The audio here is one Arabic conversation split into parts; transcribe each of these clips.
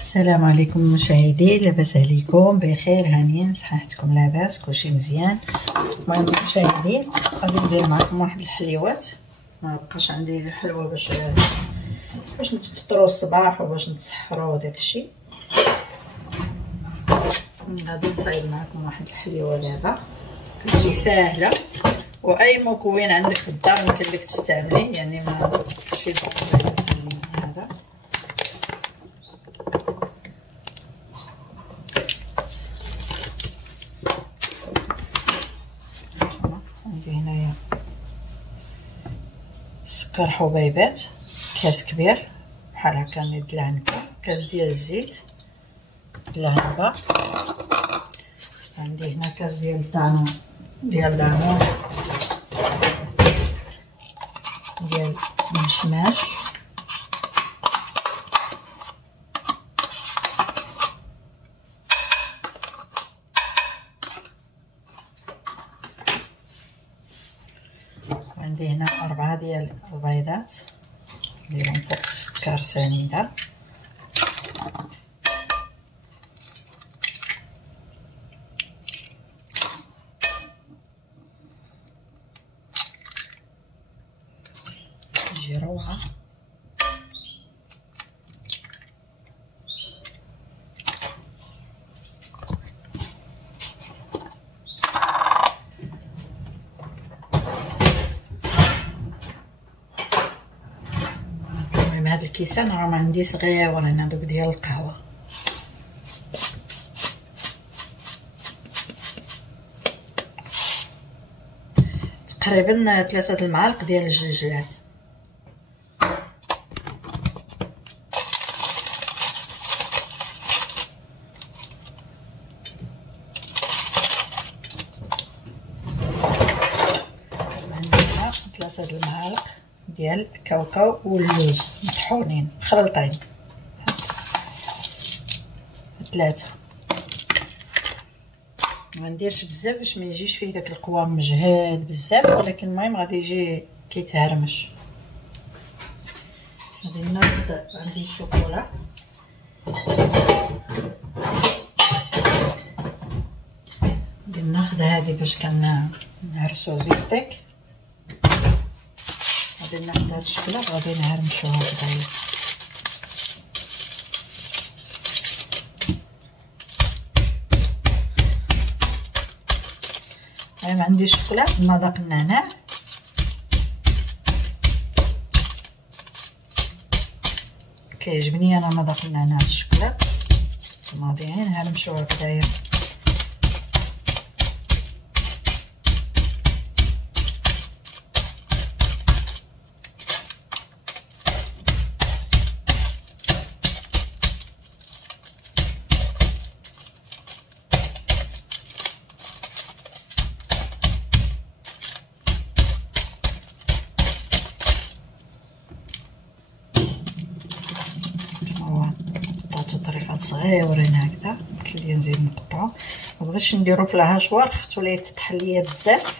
السلام عليكم مشاهدي، لاباس عليكم؟ بخير هانيين؟ صحتكم لاباس؟ كلشي مزيان؟ المهم مشاهدين، غادي ندير معكم واحد الحليوات. ما بقاش عندي الحلوه باش نتفطروا الصباح وباش نتسحروا وداكشي. غادي نصايب معكم واحد الحليوه دابا كتجي ساهله، واي مكون عندك في الدار يمكن لك تستعمليه، يعني ما شي ضروري هذا. عندي هنايا سكر حبيبات كاس كبير بحال هكا، نيت العنبه، كاس ديال الزيت العنبه. عندي هنا كاس ديال دانون ديال المشماش. عندي هنا 4 ديال البيضات نديرهم فوق السكر سنيده. تجي روعه. هاد الكيسان راه ما عندي صغيور، هنا دوك ديال القهوه. تقريبا 3 المعالق ديال الجلجلات. عندنا 3 المعالق ديال الكاوكاو واللوز مطحونين مخلطين، 3. ما نديرش بزاف باش ما يجيش فيه داك القوام مجهد بزاف، ولكن المهم غادي يجي كيتهرمش. غادي ناخذ عندي الشوكولا، غادي ناخذ هذه باش كنهرسو البيستيك. غادي ناخذ هاد الشكله وغادي نهرمشوها هكذايا. المهم عندي الشوكولا بمذاق النعناع، كيعجبني انا مذاق النعناع الشوكولا. غادي نهرمشوها هكذايا. طريفات صغيورين هكذا، يمكن لي نزيد نقطعو. مبغيتش نديرو في الهاشوار، خفتو ليه تطحن ليا بزاف.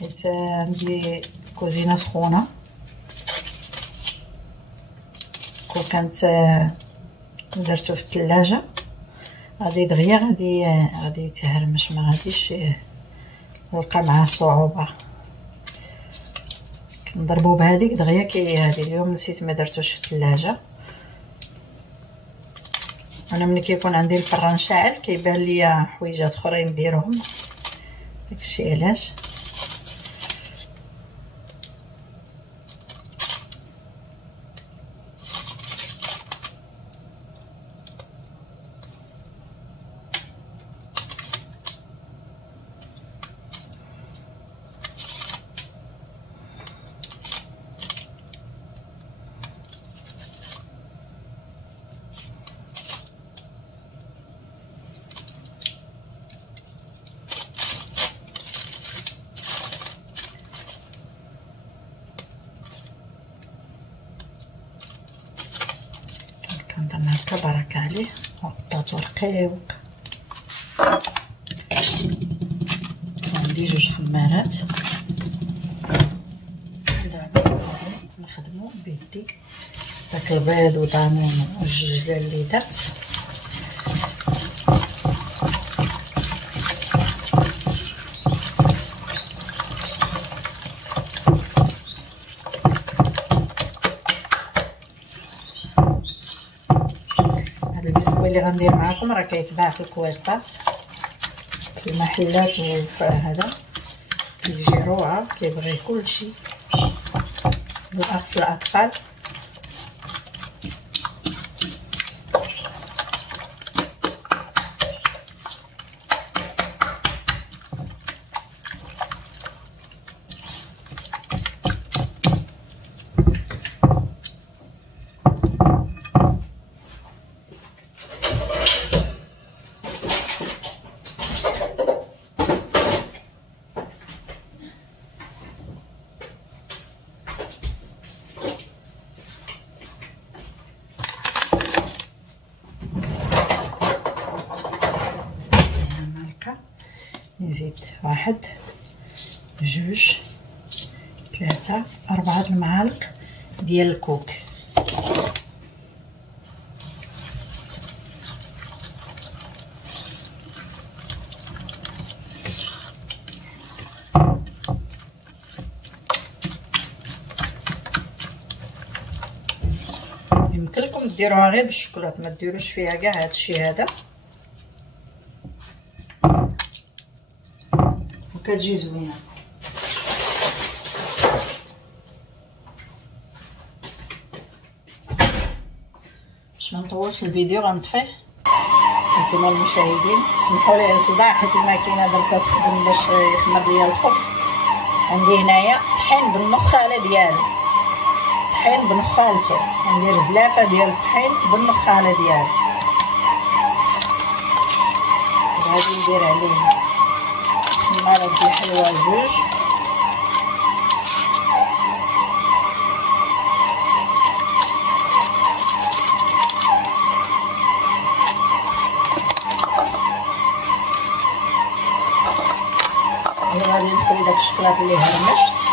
حيت عندي كوزينه سخونه، كون كانت درتو في الثلاجه غادي دغيا غادي يتهرمش، ما غاديش يلقى معاه صعوبه. كنضربو بهذيك دغيا هذه اليوم نسيت ما درتوش في الثلاجه. انا ملي كيكون عندي الفران شاعل كيبان ليا حويجات اخرين نديرهم، داكشي علاش. عليه البطاط رقيق. عندي 2 خمارات دابا نخدمو بيدي داك البيض وطامون والجزله اللي درت. هذا البسكويت اللي غندير معكم راه كيتباع في الكويطات في المحلات وهذا كيجي روعه، كيبغي كلشي بالاخص الاطفال. نزيد 1 2 3 4 المعالق ديال الكوك. يمكن لكم ديروها غير بالشوكولاط، ما ديروش فيها كاع هادشي هذا، كتجي زوينه. باش ما نطولش الفيديو غنطفيه. نتوما المشاهدين سمحوا لي صداع حيت الماكينه درتها تخدم باش يخمر ليا الخبز. عندي هنايا طحين بالنخاله ديالو، طحين بنخالته، ندير زلافه ديال الطحين بالنخاله ديالو. غادي ندير عليه خمارة ديال الحلوى 2 غادي نخوي داك الشكلاط اللي هرمشت.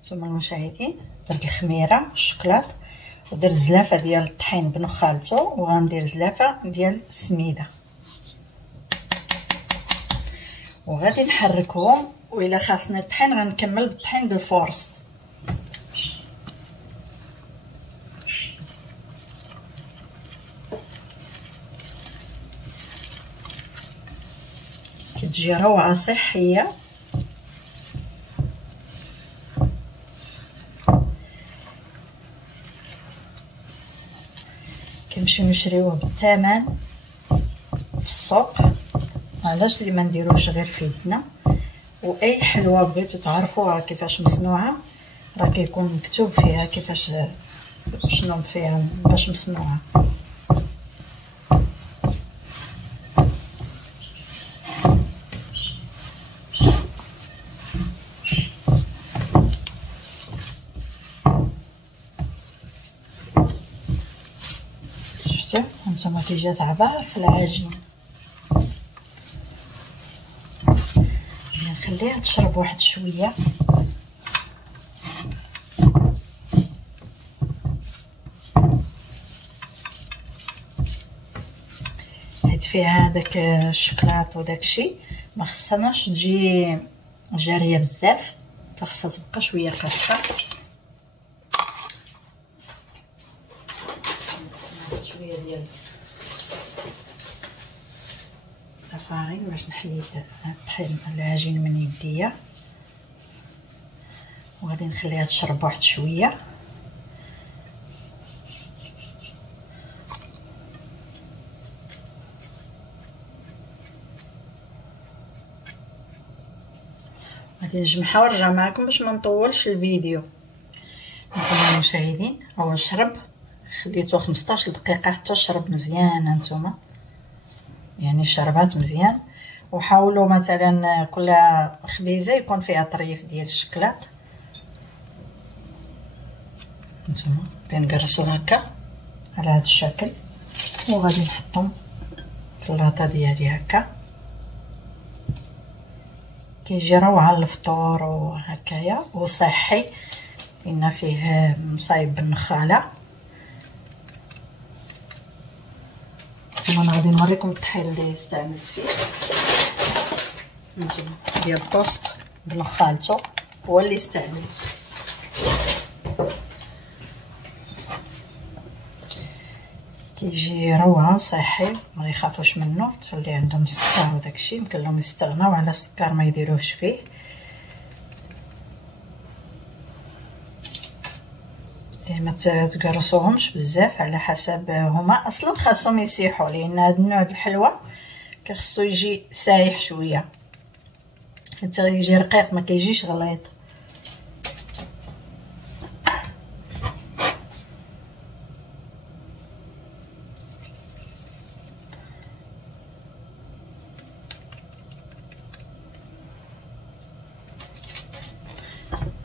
نتوما المشاهدين درت الخميره الشكلاط ودرت زلافه ديال الطحين بنخالته، وغندير زلافه ديال السميده وغادي نحركهم. وإلا خاصني الطحين غنكمل بالطحين بالفورس. كتجي روعه صحيه. كنمشيو نشريوه بالثمن في السوق، علاش اللي ما نديروش غير في يدنا. واي حلوه بغيتو تعرفوها كيفاش مصنوعه راه كيكون مكتوب فيها كيفاش شنو فيها باش مصنوعه. شفتوا هانتوما كي جات عبار في العجين. نخليها تشرب واحد شويه. حيت فيها هذاك الشكلاط وداكشي ما خصناش تجي جاريه بزاف، خاصها تبقى شويه خفيفه. شويه ديال الفارين باش نحيد الطحين العجين من يديا، وغادي نخليها تشرب واحد شويه. غادي نجمعها ونرجع معكم باش ما نطولش الفيديو. نتوما المشاهدين هو شرب، خليته 15 دقيقه حتى شرب مزيان. نتوما يعني شربات مزيان. وحاولوا مثلا كل خبيزه يكون فيها طريف ديال الشكلاط. نتوما كنقرصو هكا على هذا الشكل، وغادي نحطهم في اللاطه ديالي هكا. كيجي روعه للفطور وهكايا وصحي لان فيه مصايب بالنخاله. انا غادي نوريكم الطحين اللي استعملت فيه. نتوما ديال الطوست بنخالته هو اللي استعملت. كيجي روعه وصحي، ما يخافوش منه. اللي عندهم السكر وداكشي يمكن لهم يستغناو على السكر، ما يديروهش فيه. ما تقرصوهمش بزاف على حسب هما اصلا خاصهم يسيحوا، لان هذا النوع د الحلوى كيخصو يجي سايح شويه حتى يجي رقيق، ما كيجيش غليظ.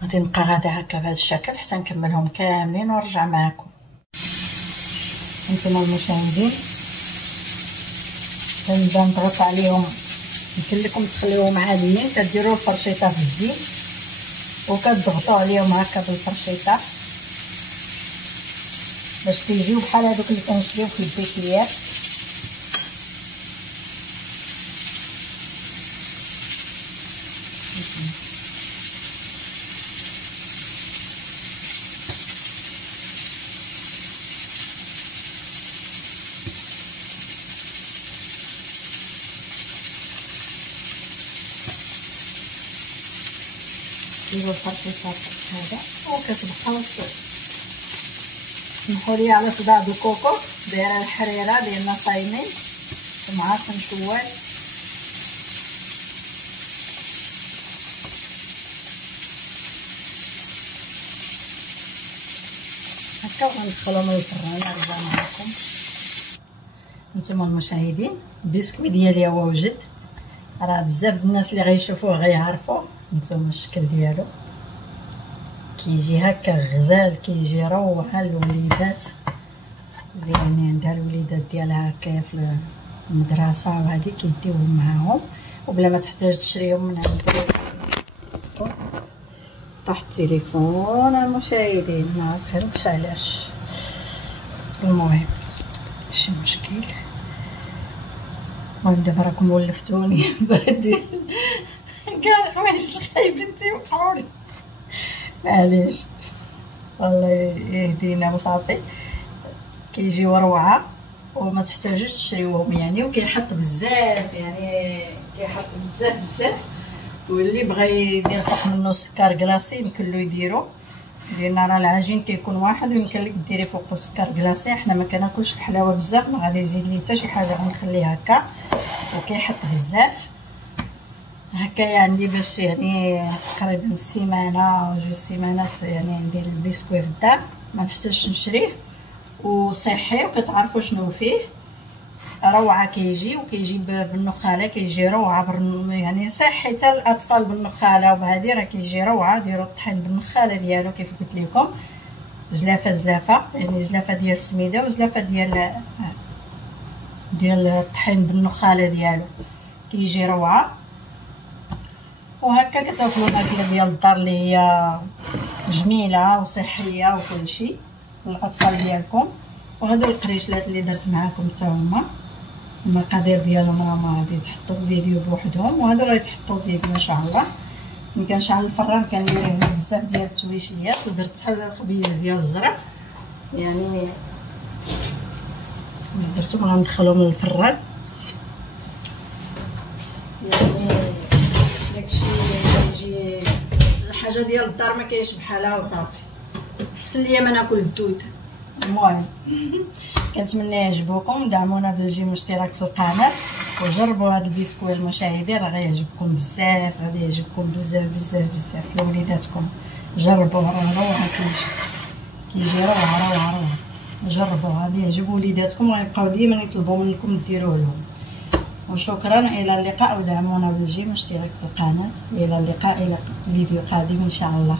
غادي نبقى غادا هكا بهذا الشكل حتى نكملهم كاملين ونرجع معكم. انتم المشاهدين كنبدا نضغط عليهم. يمكن لكم تخليوهم عاديين، كديروا الفرشيطه في الزيت وكتضغطوا عليهم هكا بالفرشيطه باش كيجيو بحال هذوك اللي كنشريو في البيكيات. ديروا الفرشيطات هذا وكتبقاو. سمحوا لي على صداع دو كوكو، دايره الحريره لان صايمين ومعاكم شوال. هكا وغندخلهم للفران نرجع معكم. نتوما المشاهدين البسكوي ديالي هو وجد، راه بزاف د الناس اللي غيشوفوه غيعرفوه. نتوما الشكل ديالو كيجي هكا غزال، كيجي روعه للوليدات اللي يعني عندها الوليدات ديالها هكايا في المدرسه وهذه كيديوهم معاهم وبلا ما تحتاج تشريهم من عند. طاح التليفون المشاهدين، ما فهمتش علاش. المهم ماشي مشكل. المهم دابا راكم ولفتوني بهاد كاع الحوايج الخايبين تيوقعولي، معليش الله يهدينا وصافي. كيجيو روعه وما تحتاجوش تشريوهم يعني، وكيحط بزاف يعني كيحط بزاف. واللي بغى يدير فوق منه السكر كلاصي يمكن له يديرو، لان راه العجين كيكون واحد ويمكن لك ديري فوقو السكر كلاصي. حنا ما كناكلش الحلاوه بزاف، ما غادي يزيد لي حتى شي حاجه، غنخليه هكا. وكيحط بزاف هكايا عندي باش يعني تقريبا سيمانه و 2 سيمانات يعني عندي البسكوي في الدار، ما نحتاجش نشريه وصحي وكتعرفوا شنو فيه. روعه كيجي وكيجي بالنخاله، كيجي روعه يعني صحي حتى الاطفال بالنخاله. وبهذه راه كيجي روعه. ديروا الطحين بالنخاله ديالو كيف قلت لكم، زلافه يعني زلافه ديال السميده وزلافه ديال الطحين بالنخاله ديالو، كيجي روعه. وهكا كتاكلوا ماكله ديال الدار اللي هي جميله وصحيه وكل شيء للاطفال ديالكم. وهادو القريشلات اللي درت معاكم حتى هما المقادير ديالهم راه ما غادي تحطوا الفيديو بوحدهم، وهادو غادي تحطوا الفيديو ان شاء الله. ملي كنشعل الفران كندير بزاف ديال التويشيات، ودرت حتى الخبيز ديال الزرع يعني درتهم غندخلهم للفران. يعني داكشي كيجي حاجه ديال الدار ما كاينش بحالها وصافي. حسن ليا ما ناكل الدود. المهم كنتمنى يعجبوكم، دعمونا بالجيم والاشتراك في القناه، وجربوا هذا البسكوي المشاهدين، راه غيعجبكم بزاف، غادي يعجبكم بزاف لوليداتكم. جربوه راه روعه كيجي روعه. جربوه غادي يعجب وليداتكم وغيبقاو ديما يطلبوا منكم ديروه لهم. وشكرا، الى اللقاء، ودعمونا بالجيم والاشتراك في القناه. الى اللقاء، الى فيديو قادم ان شاء الله.